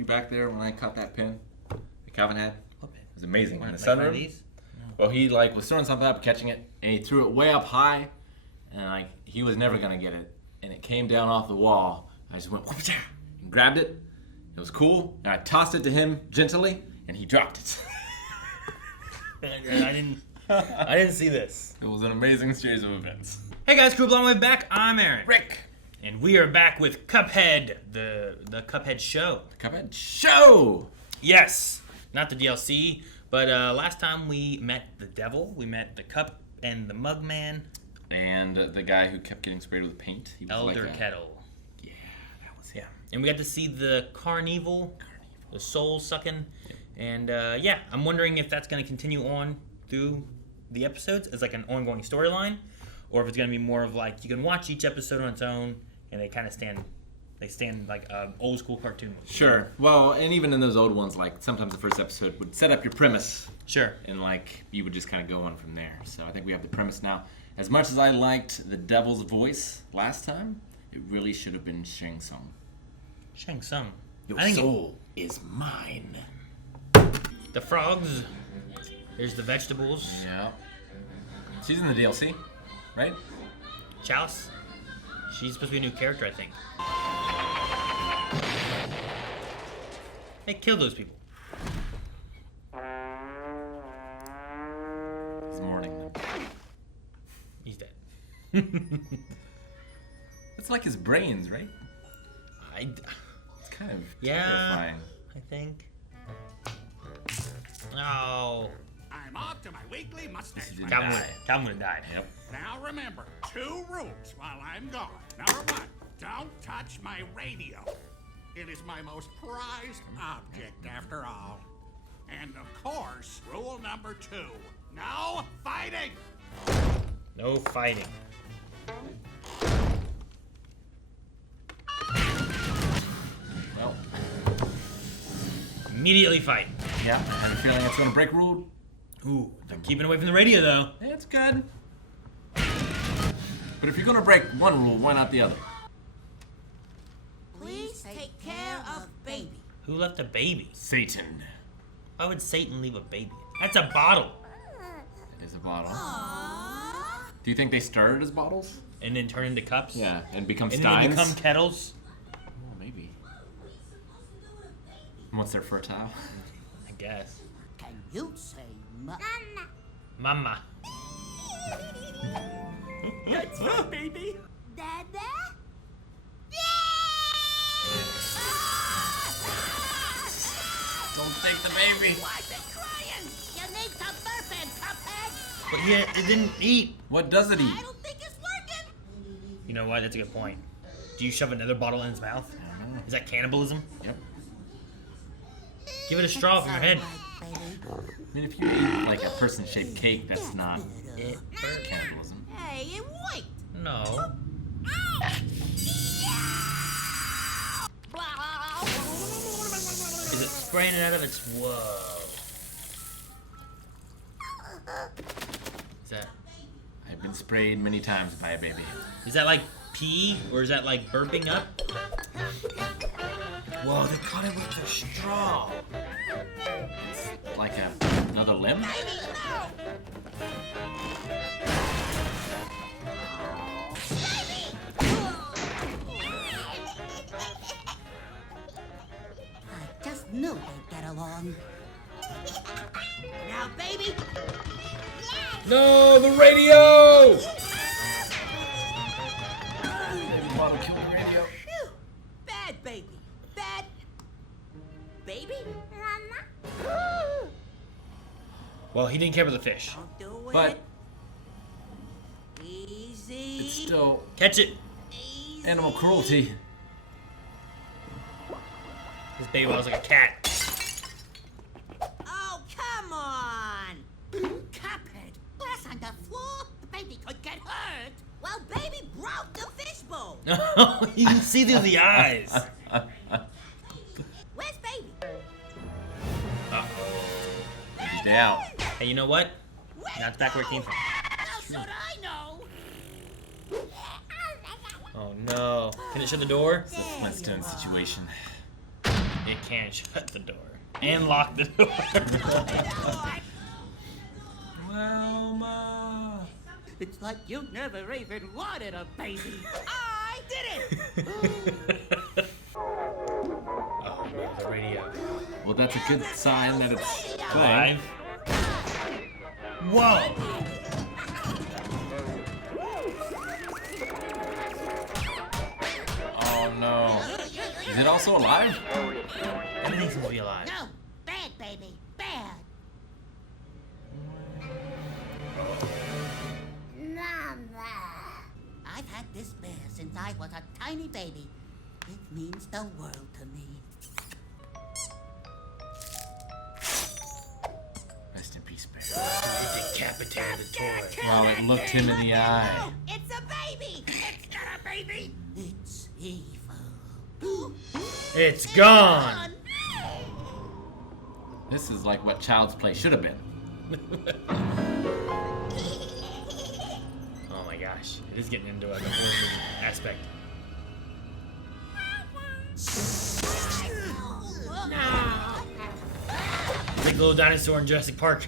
you back there when I caught that pin that Calvin had? What pin? It was amazing. In the One of sunroom. these? No. Well, he like was throwing something up, catching it, and he threw it way up high, and like he was never gonna get it, and it came down off the wall. I just went and grabbed it. It was cool, and I tossed it to him gently, and he dropped it. I didn't see this. It was an amazing series of events. Hey guys, Crew Blonde, we're back. I'm Aaron. Rick, And we are back with Cuphead, the Cuphead show. the Cuphead show. Yes, not the DLC, but last time we met the devil. We met the cup and the mug man. And the guy who kept getting sprayed with paint. He was Elder like Kettle. Yeah, that was him. And we got to see the carnival, the soul sucking. And yeah, I'm wondering if that's going to continue on through the episodes as like an ongoing storyline, or if it's going to be more of like you can watch each episode on its own and they kind of stand like old school cartoon movie. Sure. Well, and even in those old ones, like sometimes the first episode would set up your premise. Sure. And like you would just kind of go on from there. So I think we have the premise now. As much as I liked the devil's voice last time, it really should have been Shang Tsung. Shang Tsung. Your soul is mine. The frogs. Here's the vegetables. Yeah. She's in the DLC, right? Chalice. She's supposed to be a new character, I think. Hey, kill those people. He's mourning them. He's dead. It's like his brains, right? It's kind of terrifying. I think. Oh. I'm off to my weekly mustache. Calvin would have died. Yep. Now remember, 2 rules while I'm gone. Number 1, don't touch my radio. It is my most prized object after all. And of course, rule number 2, no fighting. No fighting. Well, Immediately fight. yeah, I have a feeling it's going to break rule. Ooh, they're keeping away from the radio though. It's good. But if you're going to break one rule, why not the other? Please take care of baby. Who left a baby? Satan. Why would Satan leave a baby? That's a bottle. It is a bottle. Aww. Do you think they started as bottles? And then turn into cups? Yeah, and become And steins? then they become kettles? Oh, maybe. Once they're fertile. I guess. Can you say Mama. That's my baby. Dada? Don't take the baby. Why's it crying? You need to burp it, Cuphead. But yeah, it didn't eat. What does it eat? I don't think it's working. You know what? That's a good point. Do you shove another bottle in its mouth? Is that cannibalism? Yep. Give it a straw from your head. I mean, if you eat like a person-shaped cake, that's not It burnt. cannibalism. Hey, it worked. No. Is it spraying it out of its... Whoa. Is that... I've been sprayed many times by a baby. Is that like pee? Or is that like burping up? Whoa, they caught it with a straw. Like another limb? I just knew they'd get along. Now, baby. No, the radio! Baby bottle killed the radio. Phew. Bad baby. Bad baby? Well, he didn't care about the fish. Don't do But it. Easy. it's still Catch it. Easy. animal cruelty. This baby was like a cat. Oh, come on. Cuphead. Glass on the floor. Baby could get hurt. Well, baby broke the fishbowl. You can see through the eyes. Where's baby? Stay out. Hey, you know what? Where'd Now it's back where it came from. How should I know? Oh no. Can it shut the door? It's a Flintstone situation. It can't shut the door. And lock the door. Wilma. It's like you never even wanted a baby. I did it! Oh, no, the radio. Well, that's a good sign that it's playing. 5. Whoa! Oh no. Is it also alive? Everything seems to be alive. No, bad baby, bad. Mama. I've had this bear since I was a tiny baby. It means the world to me. Rest in peace, bear. It decapitated the toy. Wow, it looked him in the eye. No, it's a baby. It's not a baby. It's evil. It's gone. This is like what Child's Play should have been. Oh my gosh, it is getting into like a horror movie aspect. Big little dinosaur in Jurassic Park.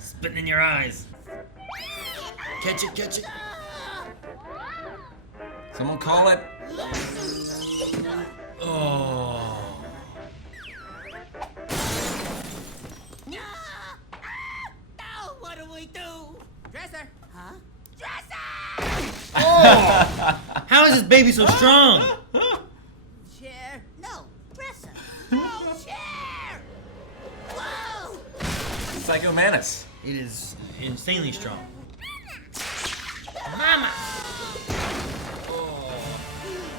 Spitting in your eyes. Catch it, catch it. Someone call it. Oh. No, what do we do? Dresser. Huh? Dresser! Oh! How is this baby so strong? Chair. No, dresser. No, chair. Whoa! Psycho Manus. It is insanely strong. Mama! Oh.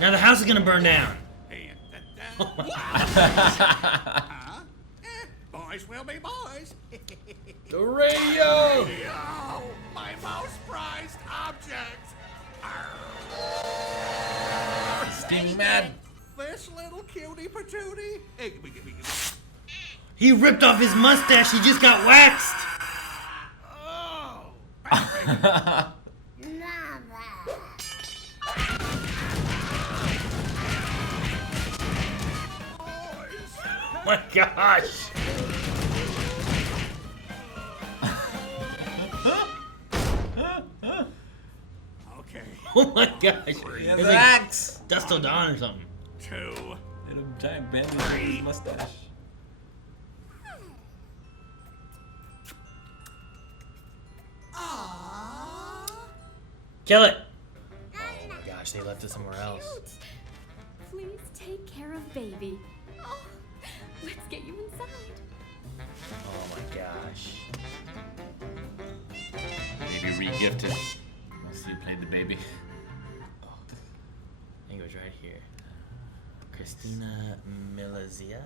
Now the house is gonna burn down. Huh? Boys will be boys. The radio! Yo, my most prized object. Sting mad. This little cutie patootie. Hey, give me. He ripped off his mustache. He just got waxed. Oh. Oh my gosh. Okay. Oh my gosh. He has It's an like axe. Dust Till Dawn or something. 2. And a giant bandage on his mustache. Kill it. Oh my gosh, they left it somewhere else. Please take care of baby. Oh, let's get you inside. Oh my gosh. Maybe re-gifted. Let's see who played the baby. I think it was right here. Christina Milazia.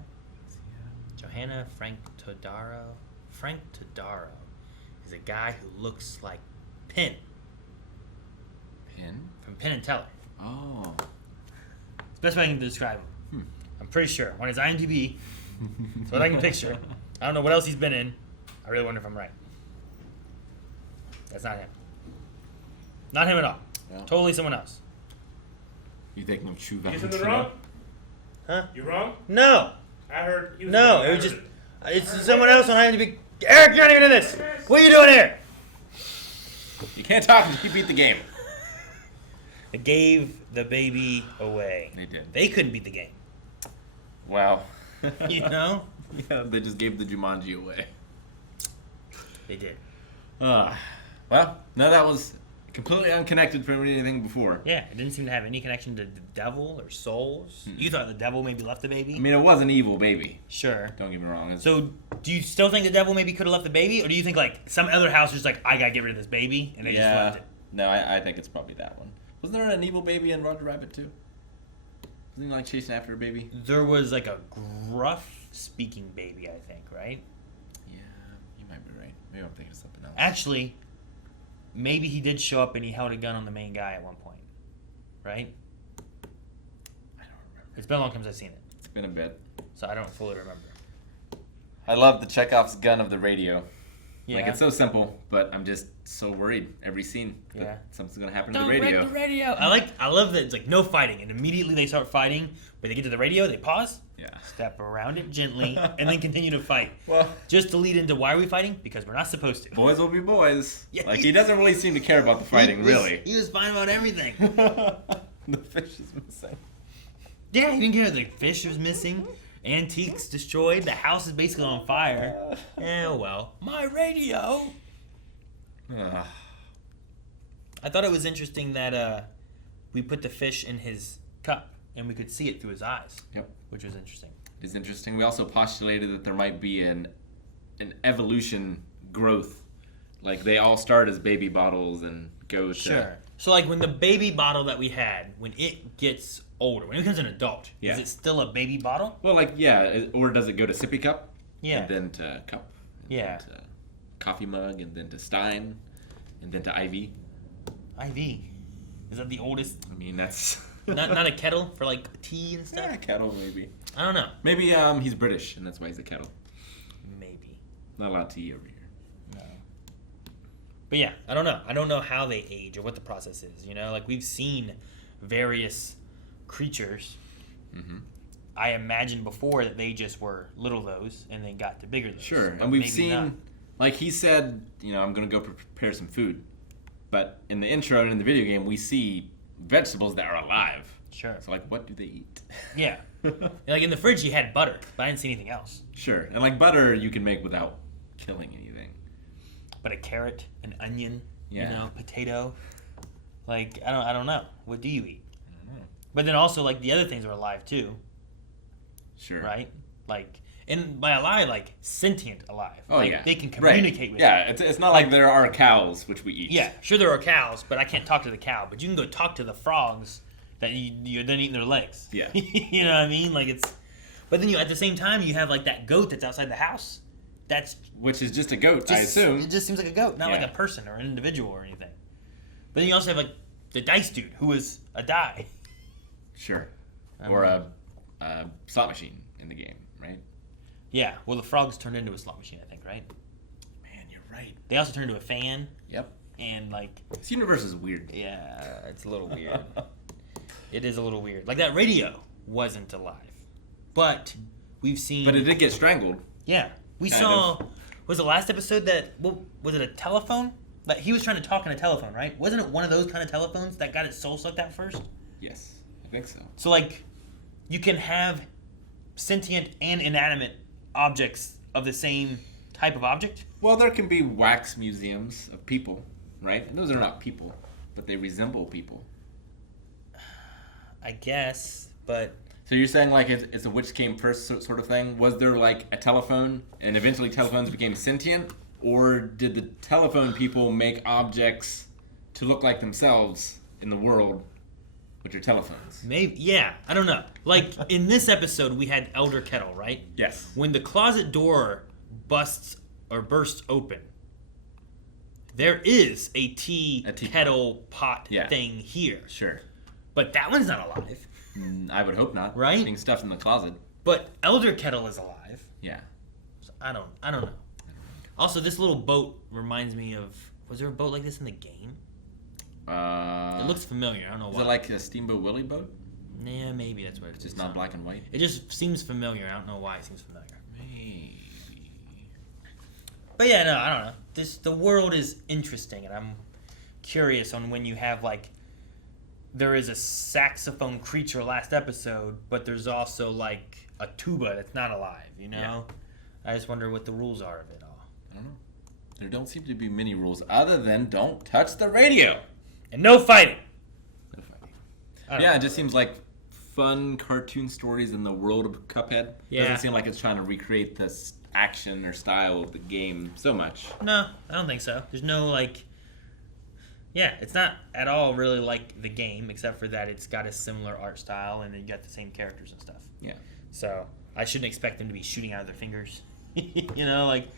Johanna Frank Todaro. Frank Todaro is a guy who looks like Pin Pin? from Penn and Teller. Oh. It's the best way I can describe him. I'm pretty sure. On his IMDb, that's what I can picture. I don't know what else he's been in. I really wonder if I'm right. That's not him. Not him at all. Yeah. Totally someone else. You thinking of True He's in the wrong? Huh? You wrong? No. I heard he was No, wrong. it I was heard just... It's someone else on IMDb. Eric, you're not even in this. What are you doing here? You can't talk until you beat the game. They gave the baby away. They did. They couldn't beat the game. Wow. You know? Yeah, they just gave the Jumanji away. They did. Well, no, that was completely unconnected from anything before. Yeah, it didn't seem to have any connection to the devil or souls. You thought the devil maybe left the baby? I mean, it was an evil baby. Sure. Don't get me wrong. It's- So, do you still think the devil maybe could have left the baby? Or do you think, like, some other house was just like, I gotta get rid of this baby, and they just left it? No, I think it's probably that one. Wasn't there an evil baby in Roger Rabbit too? Wasn't he like chasing after a baby? There was, like, a gruff-speaking baby, I think, right? Yeah, you might be right. Maybe I'm thinking of something else. Actually, maybe he did show up and he held a gun on the main guy at one point, right? I don't remember. It's been a long time since I've seen it, It's been a bit. so I don't fully remember. I love the Chekhov's gun of the radio. Yeah. Like, it's so simple, but I'm just so worried every scene that Yeah. something's gonna happen to Don't the radio. break the radio. I love that it's like no fighting, and immediately they start fighting. When they get to the radio, they pause, Yeah. step around it gently, and then continue to fight. Well, Just to lead into why are we fighting? Because we're not supposed to. boys will be boys. Yeah. Like, he doesn't really seem to care about the fighting, really. He was fine about everything. The fish is missing. Yeah, he didn't care. The fish was missing. Antiques destroyed. The house is basically on fire. Well. My radio. Ugh. I thought it was interesting that we put the fish in his cup and we could see it through his eyes. Yep. Which was interesting. It's interesting. We also postulated that there might be an evolution growth. Like, they all start as baby bottles and go to... Sure. So, like, when the baby bottle that we had, when it gets older, when it becomes an adult, Yeah. is it still a baby bottle? Well, like, yeah, or does it go to sippy cup? Yeah. And then to cup. And Yeah. then to coffee mug, and then to Stein, and then to IV. IV. Is that the oldest? I mean, that's... Not a kettle for, like, tea and stuff? Yeah, kettle, maybe. I don't know. Maybe he's British, and that's why he's a kettle. Maybe. Not a lot of tea over here. No. But yeah, I don't know. I don't know how they age or what the process is. You know, like we've seen various creatures. Mm-hmm. I imagined before that they just were little those and then got to bigger those. Sure, but and we've maybe seen, not. like he said, you know, I'm going to go prepare some food. But in the intro and in the video game, we see vegetables that are alive. Sure. So, like, what do they eat? Yeah. Like in the fridge, you had butter, but I didn't see anything else. Sure, and like butter, you can make without killing anything. But a carrot, an onion, Yeah. you know, potato. Like I don't know. What do you eat? I don't know. But then also like the other things are alive too, Sure. right? Like and by alive, like sentient alive. Oh, like, yeah. They can Right. communicate with you. Yeah, it's not like there are cows, which we eat. Yeah, sure there are cows, but I can't talk to the cow. But you can go talk to the frogs that you're then eating their legs. Yeah. You know what I mean? Like it's. But then you at the same time you have like that goat that's outside the house. That's Which is just a goat, I just, assume. It just seems like a goat, not like Yeah. a person or an individual or anything. But then you also have like the dice dude who is a die. Sure. I Or mean- a slot machine in the game, right? Yeah. Well, the frogs turned into a slot machine, I think, right? Man, you're right. They also turned into a fan Yep. and like. This universe is weird. Yeah, it's a little weird. It is a little weird. Like that radio wasn't alive, but we've seen. But it did get strangled. Yeah, we Kind saw. Was the last episode that? What was it? A telephone? Like he was trying to talk on a telephone, right? Wasn't it one of those kind of telephones that got its soul sucked out first? Yes, I think so. So like, you can have sentient and inanimate objects of the same type of object. Well, there can be wax museums of people, right? And those are not people, but they resemble people. I guess, but So you're saying like it's a which came first sort of thing? Was there like a telephone and eventually telephones became sentient? Or did the telephone people make objects to look like themselves in the world, which are telephones? maybe yeah. I don't know. Like in this episode, we had Elder Kettle, right? Yes. When the closet door bursts open, there is a tea kettle pot Yeah. thing here. Sure. But that one's not alive. I would hope not. Right? Being stuffed in the closet. But Elder Kettle is alive. Yeah. So I don't know. Also, this little boat reminds me of. Was there a boat like this in the game? It looks familiar. I don't know Is why. it like a Steamboat Willie boat? Yeah, maybe that's what it It's is. just not black and white? It just seems familiar. I don't know why it seems familiar. Maybe. But yeah, no, I don't know. The world is interesting, and I'm curious on when you have like there is a saxophone creature last episode, but there's also like a tuba that's not alive. You know, I just wonder what the rules are of it all. I don't know. There don't seem to be many rules other than don't touch the radio. And no fighting. No fighting. I don't Yeah, know. it just seems like fun cartoon stories in the world of Cuphead. Yeah. Doesn't seem like it's trying to recreate this action or style of the game so much. No, I don't think so. There's no like. Yeah, it's not at all really like the game, except for that it's got a similar art style and you got the same characters and stuff. Yeah. So I shouldn't expect them to be shooting out of their fingers. You know, like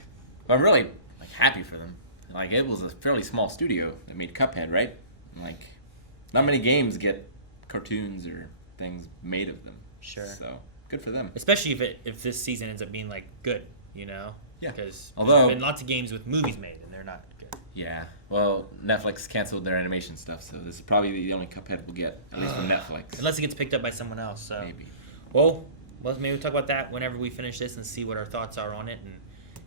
I'm really like happy for them. Like it was a fairly small studio that made Cuphead, right? Like not many games get cartoons or things made of them. Sure. So good for them. especially if this season ends up being like good. you know? Yeah. Because Although- there's been lots of games with movies made, and they're not good. Yeah. Well, Netflix canceled their animation stuff, so this is probably the only Cuphead we'll get, at least from Netflix. Unless it gets picked up by someone else. So. Maybe. Well, let's maybe talk about that whenever we finish this and see what our thoughts are on it. And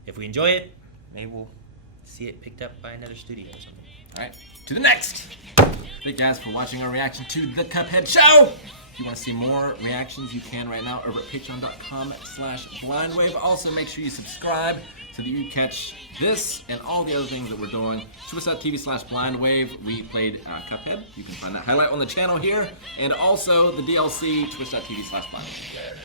if we enjoy it, maybe we'll see it picked up by another studio or something. All right, to the next. Thank you guys for watching our reaction to the Cuphead show. If you want to see more reactions, you can right now over at patreon.com/blindwave. Also, make sure you subscribe so that you catch this and all the other things that we're doing. Twitch.tv/blindwave. We played Cuphead. You can find that highlight on the channel here. And also the DLC, twitch.tv/blindwave.